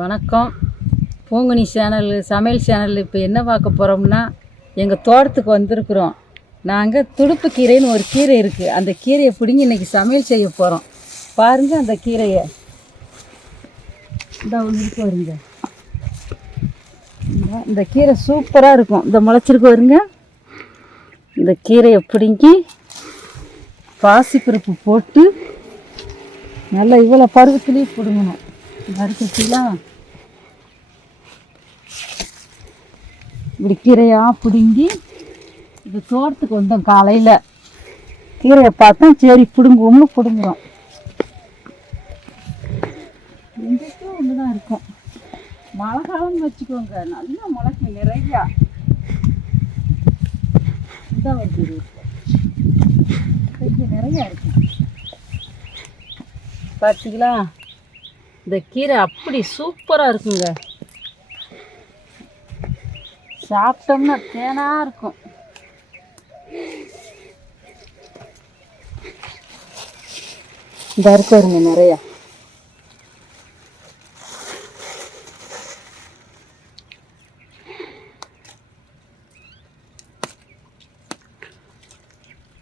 வணக்கம். பூங்குனி சேனல் சமையல் சேனல் இப்போ என்ன பார்க்க போகிறோம்னா எங்கள் தோட்டத்துக்கு வந்திருக்குறோம். நாங்கள் துடுப்பு கீரைன்னு ஒரு கீரை இருக்குது அந்த கீரையை பிடுங்கி இன்றைக்கி சமையல் செய்ய போகிறோம் பாருங்கள் அந்த கீரையை. இந்த ஒன்று இருக்கு வருங்க இந்த கீரை சூப்பராக இருக்கும். இந்த முளைச்சிருக்கு வருங்க இந்த கீரையை பிடுங்கி பாசிப்பருப்பு போட்டு நல்லா இவ்வளோ பருவத்துலேயும் பிடுங்கணும். நறுக்கட்டிலாம் இப்படி கீரையாக பிடுங்கி இது தோட்டத்துக்கு வந்தோம் காலையில். கீரையை பார்த்தா சரி பிடுங்குவோம்னு பிடுங்குறோம். ரெண்டுக்கும் ஒன்று தான் இருக்கும். மழை காலம்னு வச்சுக்கோங்க நல்லா முளைக்கும் நிறையா. இந்த வருது கொஞ்சம் நிறையா இருக்கும் பார்த்தீங்களா இந்த கீரை அப்படி சூப்பராக இருக்குங்க. சாப்பிட்டோம்னா தேனாக இருக்கும். இந்த இருக்காருங்க நிறையா.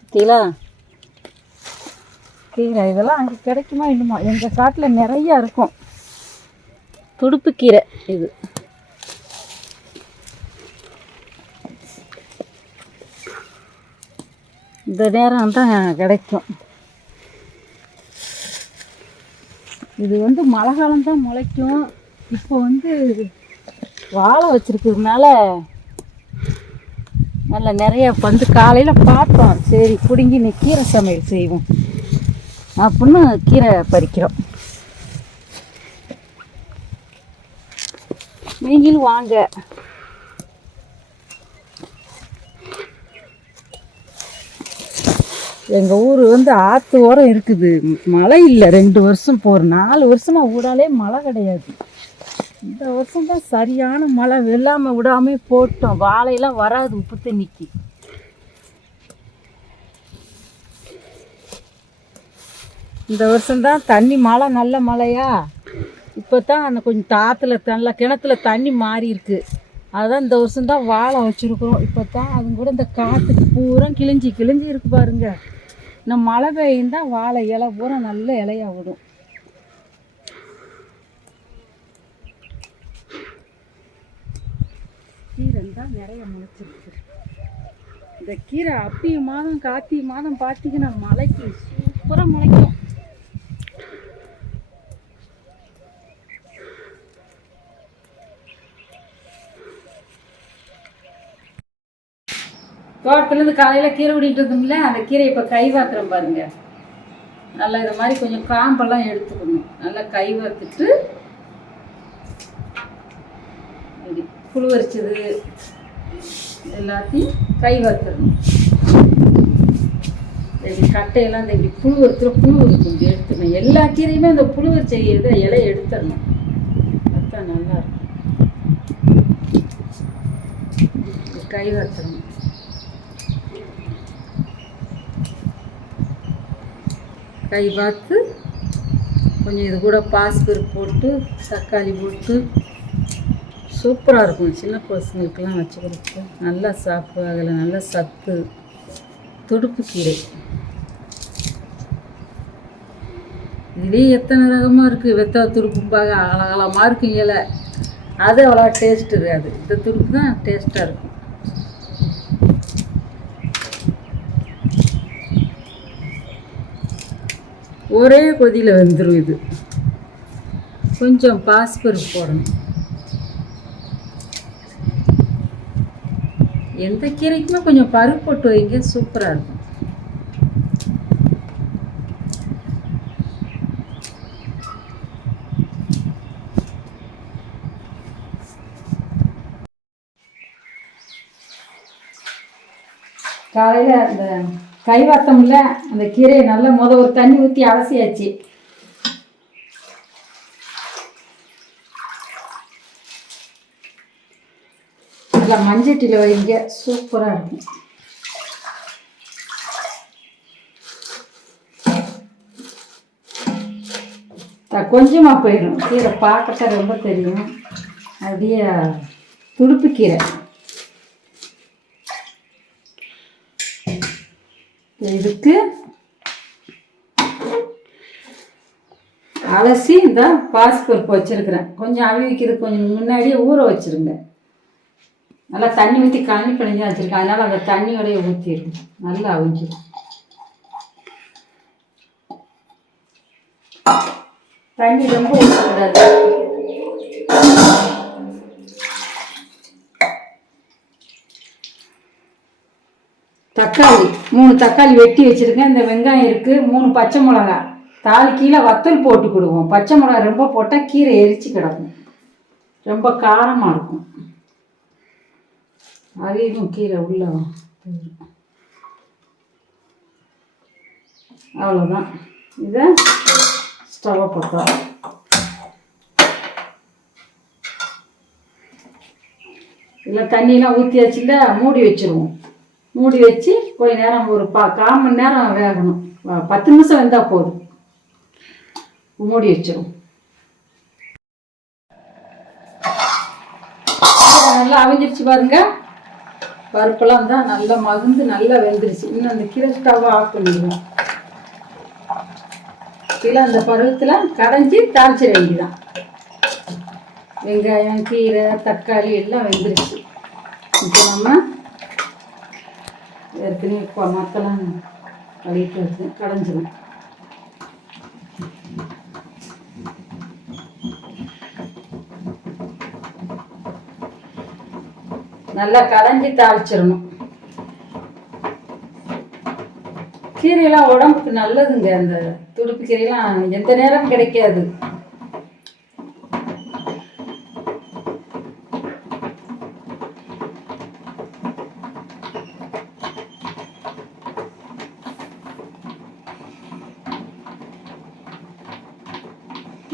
பார்த்தீங்களா கீரை இதெல்லாம் அங்கே கிடைக்குமா இன்னுமா எங்கள் காட்டில் நிறையா இருக்கும். துடுப்பு கீரை இது. இந்த நேரம் தான் கிடைக்கும். இது வந்து மழை காலம் தான் முளைக்கும். இப்போ வந்து வாழை வச்சுருக்கிறதுனால நல்ல நிறைய வந்து காலையில் பார்த்தோம். சரி பிடுங்கி இன்னைக்கு கீரை சமையல் செய்வோம். அப்படின்னு கீரை பறிக்கிறோம். நீங்களும் வாங்க. எங்கள் ஊர் வந்து ஆற்று ஓரம் இருக்குது. மழை இல்லை ரெண்டு வருஷம் போகிற நாலு வருஷமாக ஊடாலே மழை கிடையாது. இந்த வருஷம் தான் சரியான மழை. வெள்ளாமை விடாமல் போட்டோம். வாழையெல்லாம் வராது உப்பு தண்ணிக்கு. இந்த வருஷம்தான் தண்ணி மழை நல்ல மழையா? இப்போ தான் அந்த கொஞ்சம் தாத்துல நல்ல கிணத்துல தண்ணி மாறி இருக்கு அதுதான் இந்த வருஷம்தான் வாழை வச்சுருக்குறோம். இப்போ தான் அது கூட இந்த காற்றுக்கு பூரா கிழிஞ்சி கிழிஞ்சி இருக்கு பாருங்க. இந்த மழை பெய்யும் தான் வாழை இலை பூரா நல்ல இலையாக விடும். கீரை தான் நிறைய முளைச்சிருக்கு. இந்த கீரை அப்பிய மாதம் கார்த்திகை மாதம் பார்த்தீங்கன்னா மலைக்கு சூப்பராக முளைக்கும். தோட்டத்துலேருந்து காலையில் கீரை விடிட்டு இருந்தோம்ல அந்த கீரை இப்போ கை வாத்துறோம் பாருங்க. நல்லா இது மாதிரி கொஞ்சம் காம்பெல்லாம் எடுத்துக்கணும். நல்லா கை வாத்துட்டு இப்படி புழு வரிச்சது எல்லாத்தையும் கை வறுத்துடணும் இப்படி கட்டையெல்லாம் இந்த இப்படி புழு வறுத்துற புழு இருக்கும் இப்படி எடுத்துடணும் எல்லா கீரையுமே அந்த புழு வரிச்ச இதை இலையை எடுத்துடணும். அதுதான் நல்லா இருக்கும். கை வறுத்துடணும் கை பார்த்து கொஞ்சம் இது கூட பாஸ்பருப்பு போட்டு தக்காளி போட்டு. சூப்பராக இருக்கும். சின்ன பசங்களுக்கெல்லாம் வச்சு கொடுத்து. நல்லா சாப்பிடுவாங்க அதில் நல்லா சத்து. துடுப்பு கீரை. இதுலேயே எத்தனை ரகமாக இருக்குது வெத்த துடுப்பும்பாக அழகலமாக இருக்கும் இலை அது அவ்வளோ டேஸ்ட் இருக்காது. இந்த துடுப்பு தான் டேஸ்ட்டாக இருக்கும். ஒரே கொதியில் வந்துடும் இது கொஞ்சம் பாஸ்பருப்பு போடணும். எந்த கீரைக்குமே கொஞ்சம் பருப்பு போட்டு வைங்க சூப்பராக இருக்கும். காலையில் அந்த கை வாத்தம்ல அந்த கீரையை நல்லா முத ஒரு தண்ணி ஊற்றி அலசியாச்சு. நல்லா மஞ்சட்டியில் வைங்க சூப்பராக இருக்கும். கொஞ்சமாக போயிடும். கீரை பார்க்கத்தான் ரொம்ப தெரியும். அப்படியே துடுப்பு கீரை. இதுக்கு அலசி இந்த பாசிப்பருப்பு வச்சுருக்கிறேன். கொஞ்சம் அவி வைக்கிறதுக்கு கொஞ்சம் முன்னாடியே ஊற வச்சுருங்க. நல்லா தண்ணி ஊற்றி கண்ணி பிணைஞ்சு வச்சுருக்கேன். அதனால் அந்த தண்ணியோடய ஊற்றிடும் நல்லா அவிஞ்சிடும். தண்ணி ரொம்ப ஊற்றக்கூடாது. தக்காளி. மூணு தக்காளி வெட்டி வச்சுருக்கேன். இந்த வெங்காயம் இருக்குது மூணு பச்சை மிளகா. தாலி கீழே வத்தல் போட்டு கொடுவோம். பச்சை மிளகா ரொம்ப போட்டால் கீரை எரிச்சு கிடக்கும். ரொம்ப காரமாக இருக்கும். அதையும் கீரை உள்ள போயிடும். அவ்வளோதான் இதை ஸ்டவ்வை போட்டோம். இல்லை தண்ணியெலாம் ஊற்றியாச்சுல மூடி வச்சுருவோம். மூடி வச்சு கொஞ்ச நேரம் ஒரு பா கால் மணி நேரம் வேகணும். பத்து நிமிஷம் வெந்தால் போதும். மூடி வச்சிடும் நல்லா அவிஞ்சிருச்சு பாருங்க. பருப்பெல்லாம் தான் நல்லா மகுந்து நல்லா வெந்துருச்சு. இன்னும் அந்த கீரை ஸ்டவ்வை ஆஃப் பண்ணிடுவோம். கீழே அந்த பருவத்தில் கடைஞ்சி தாளிச்சிட வேண்டியதான் வெங்காயம் கீரை தக்காளி எல்லாம் வெந்துருச்சு. இப்போ நம்ம ஏற்கனவே இப்போ மத்தெல்லாம் கழிட்டு வச்சு கடைஞ்சிடும் நல்லா கடைஞ்சி தாளிச்சிடணும். கீரையெல்லாம் உடம்புக்கு நல்லதுங்க. அந்த துடுப்பு கீரையெல்லாம் எந்த நேரம் கிடைக்காது.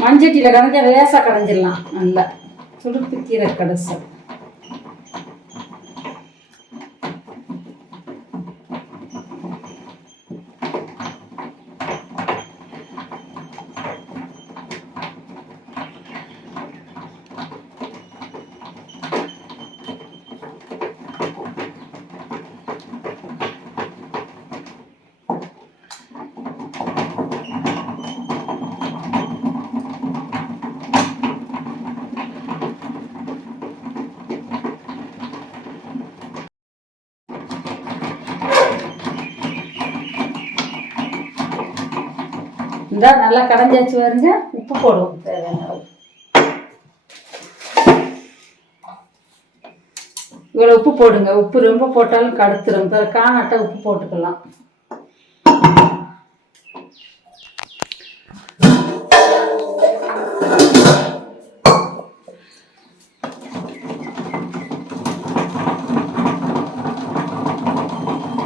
மஞ்சட்டியில் கடைஞ்சா லேசாக கடைஞ்சிடலாம் நல்லா. துடுப்பு கீரை கடைசல். இந்த நல்லா கடைஞ்சாச்சு வருங்க உப்பு போடுவோம். தேவையான அளவு. இவ்வளோ உப்பு போடுங்க. உப்பு ரொம்ப போட்டாலும் கடுத்துரும். பிறகு காணாட்ட உப்பு போட்டுக்கலாம்.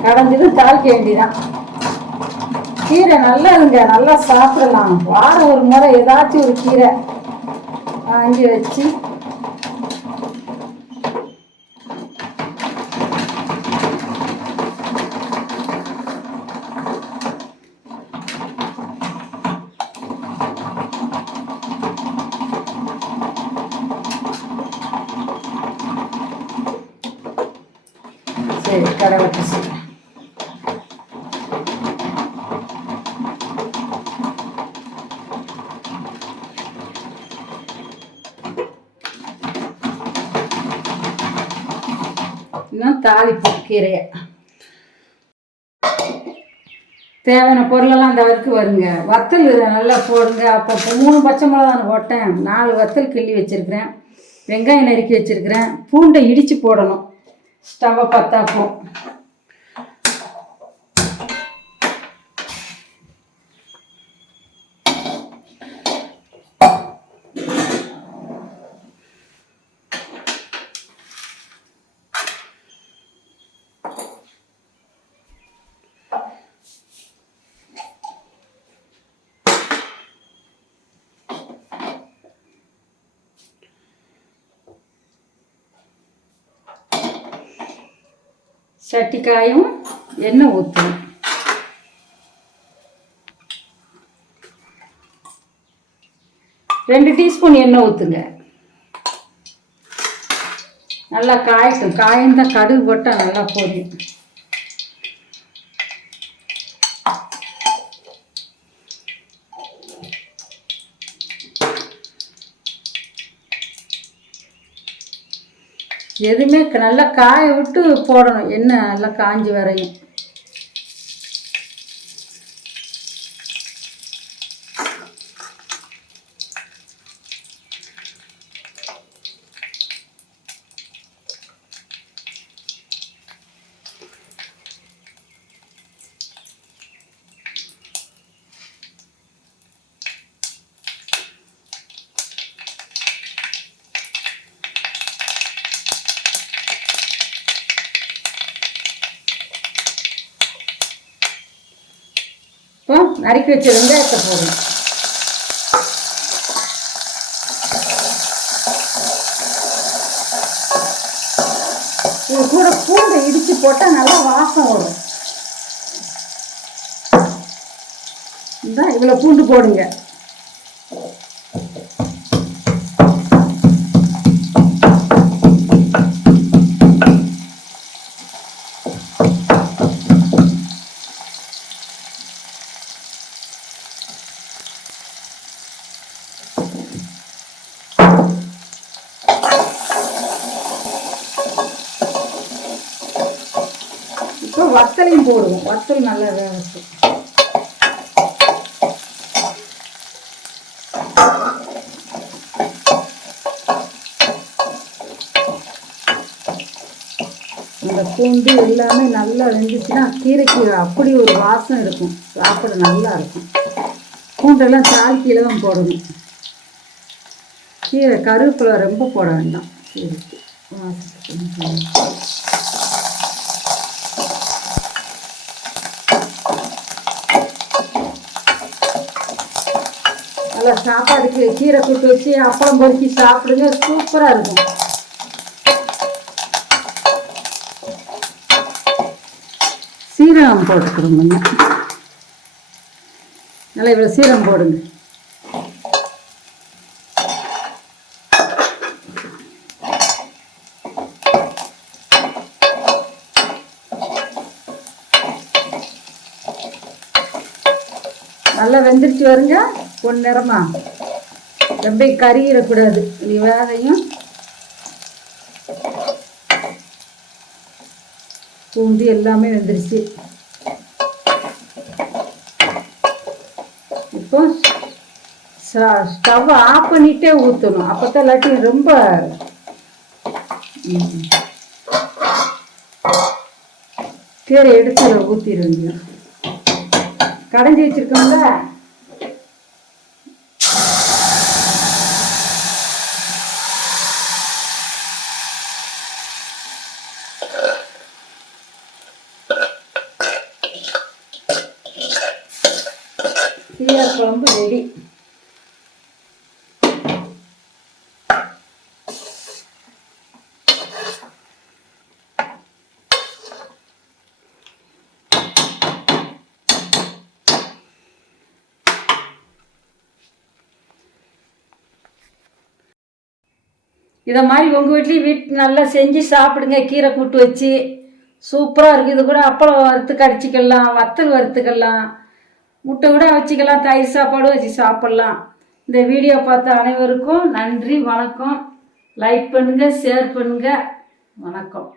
கடைஞ்சது தாளிக்க வேண்டிதான் கீரை நல்லதுங்க நல்லா சாப்பிடலாம். வாரம் ஒரு முறை ஏதாச்சும் ஒரு கீரை வாங்கி வச்சு. சரி கடலை தாளிப்பு கீரையை தேவையான பொருளெல்லாம் அந்த வரைக்கும் வருங்க. வத்தல் நல்லா போடுங்க. அப்போ மூணு பச்சை மிளகா நான் போட்டேன். நாலு வத்தல் கிள்ளி வச்சுருக்கிறேன். வெங்காயம் நறுக்கி வச்சுருக்கிறேன். பூண்டை இடித்து போடணும். ஸ்டவ்வை பத்தாப்போம் சட்டிக்காயும் எண்ணெய் ஊற்றணும் ரெண்டு டீஸ்பூன் எண்ணெய் ஊற்றுங்க நல்லா காயட்டும். காய்ந்த கடுகு போட்டால் நல்லா போதும் எதுவுமே நல்லா காய விட்டு போடணும். எண்ணெய் நல்லா காஞ்சி வரையும் இப்போ நறுக்கி வச்ச வெங்காயத்தை போடணும் இது கூட பூண்டை இடித்து போட்டால் நல்லா வாசம் வரும். இதான் இவ்வளோ பூண்டு போடுங்க. அப்புறம் வத்தலையும் போடுவோம். வத்தல் நல்லா வேகட்டும் இந்த பூண்டு எல்லாமே நல்லா வெந்துச்சுன்னா கீரைக்கு அப்படி ஒரு வாசம் இருக்கும். சாப்பிட நல்லா இருக்கும். பூண்டெல்லாம் தாளிக்கையில் தான் போடணும். கீரை கருவேப்பிலை ரொம்ப போட வேண்டாம். கீரைக்கு. வாசத்துக்கு கொஞ்சம். சாப்பாடுக்கு கீரை கூட்டு வச்சு அப்பளம் பொறுக்கி சாப்பிடுங்க. சூப்பராக இருக்கும். சீரகம் போட்டுக்கிறோம் நல்லா இவ்வளோ சீரகம் போடுங்க. நல்லா வெந்துருச்சு வருங்க பொன் நிறமா? ரொம்ப கறியிடக்கூடாது நீ வேதையும் பூண்டு எல்லாமே வந்துருச்சு. இப்போ ஸ்டவ் ஆஃப் பண்ணிட்டே ஊற்றணும் அப்போ தான் இல்லாட்டி ரொம்ப கீரை எடுத்து அதில் ஊற்றிடுங்க கடைஞ்சி வச்சிருக்கோம்ல? இதை மாதிரி உங்கள் வீட்லேயும் வீட்டு நல்லா செஞ்சு சாப்பிடுங்க கீரை கூட்டு வச்சு. சூப்பராக இருக்குது இது கூட அப்பளம் வறுத்து கடிச்சிக்கலாம் வத்தல் வறுத்துக்கலாம். முட்டை கூட வச்சுக்கலாம் தயிர் சாப்பாடும் வச்சு சாப்பிட்லாம். இந்த வீடியோ பார்த்த அனைவருக்கும் நன்றி வணக்கம். லைக் பண்ணுங்கள் ஷேர் பண்ணுங்கள் வணக்கம்.